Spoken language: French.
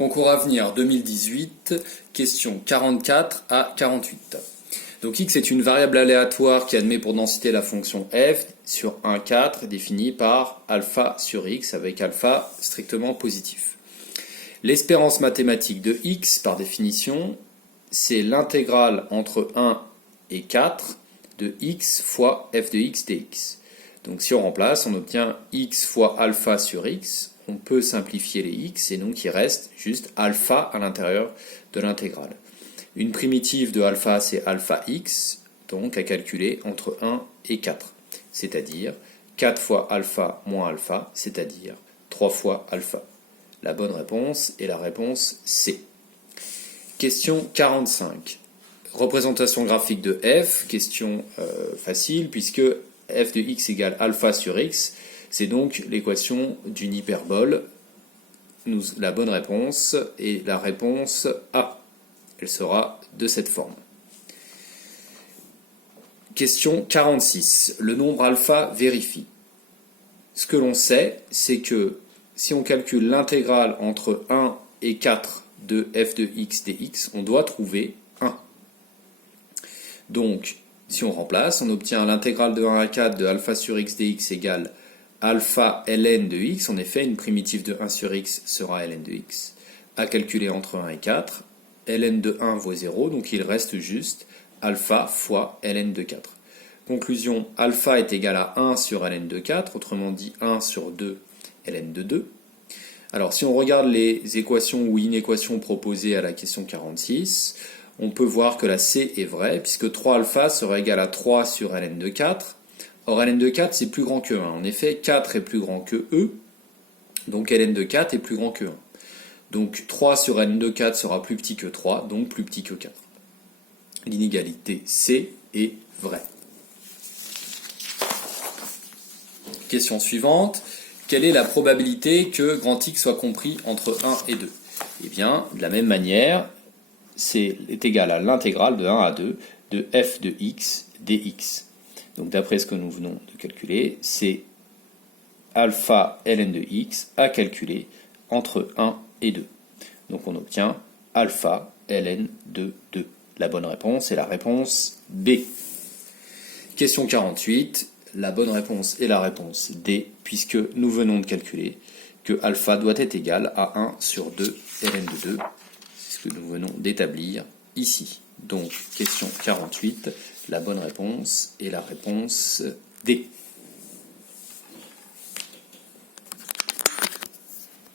Concours à venir 2018, questions 44 à 48. Donc x est une variable aléatoire qui admet pour densité la fonction f sur 1, 4 définie par alpha sur x avec alpha strictement positif. L'espérance mathématique de x, par définition, c'est l'intégrale entre 1 et 4 de x fois f de x dx. Donc si on remplace, on obtient x fois alpha sur x. On peut simplifier les x et donc il reste juste alpha à l'intérieur de l'intégrale. Une primitive de alpha, c'est alpha x, donc à calculer entre 1 et 4, c'est-à-dire 4 fois alpha moins alpha, c'est-à-dire 3 fois alpha. La bonne réponse est la réponse C. Question 45. Représentation graphique de f, question facile, puisque f de x égale alpha sur x, c'est donc l'équation d'une hyperbole. La bonne réponse est la réponse A. Elle sera de cette forme. Question 46. Le nombre alpha vérifie. Ce que l'on sait, c'est que si on calcule l'intégrale entre 1 et 4 de f de x dx, on doit trouver 1. Donc, si on remplace, on obtient l'intégrale de 1 à 4 de alpha sur x dx égale alpha ln de x. En effet, une primitive de 1 sur x sera ln de x. À calculer entre 1 et 4, ln de 1 vaut 0, donc il reste juste alpha fois ln de 4. Conclusion, alpha est égal à 1 sur ln de 4, autrement dit 1 sur 2 ln de 2. Alors si on regarde les équations ou inéquations proposées à la question 46, on peut voir que la C est vraie, puisque 3 alpha sera égal à 3 sur ln de 4. Or, ln de 4, c'est plus grand que 1. En effet, 4 est plus grand que E, donc ln de 4 est plus grand que 1. Donc, 3 sur ln de 4 sera plus petit que 3, donc plus petit que 4. L'inégalité C est vraie. Question suivante. Quelle est la probabilité que grand X soit compris entre 1 et 2 ? Eh bien, de la même manière, est égal à l'intégrale de 1 à 2 de f de x dx. Donc d'après ce que nous venons de calculer, c'est alpha ln de x à calculer entre 1 et 2. Donc on obtient alpha ln de 2. La bonne réponse est la réponse B. Question 48. La bonne réponse est la réponse D, puisque nous venons de calculer que alpha doit être égal à 1 sur 2 ln de 2. C'est ce que nous venons d'établir ici. Donc, question 48, la bonne réponse est la réponse D.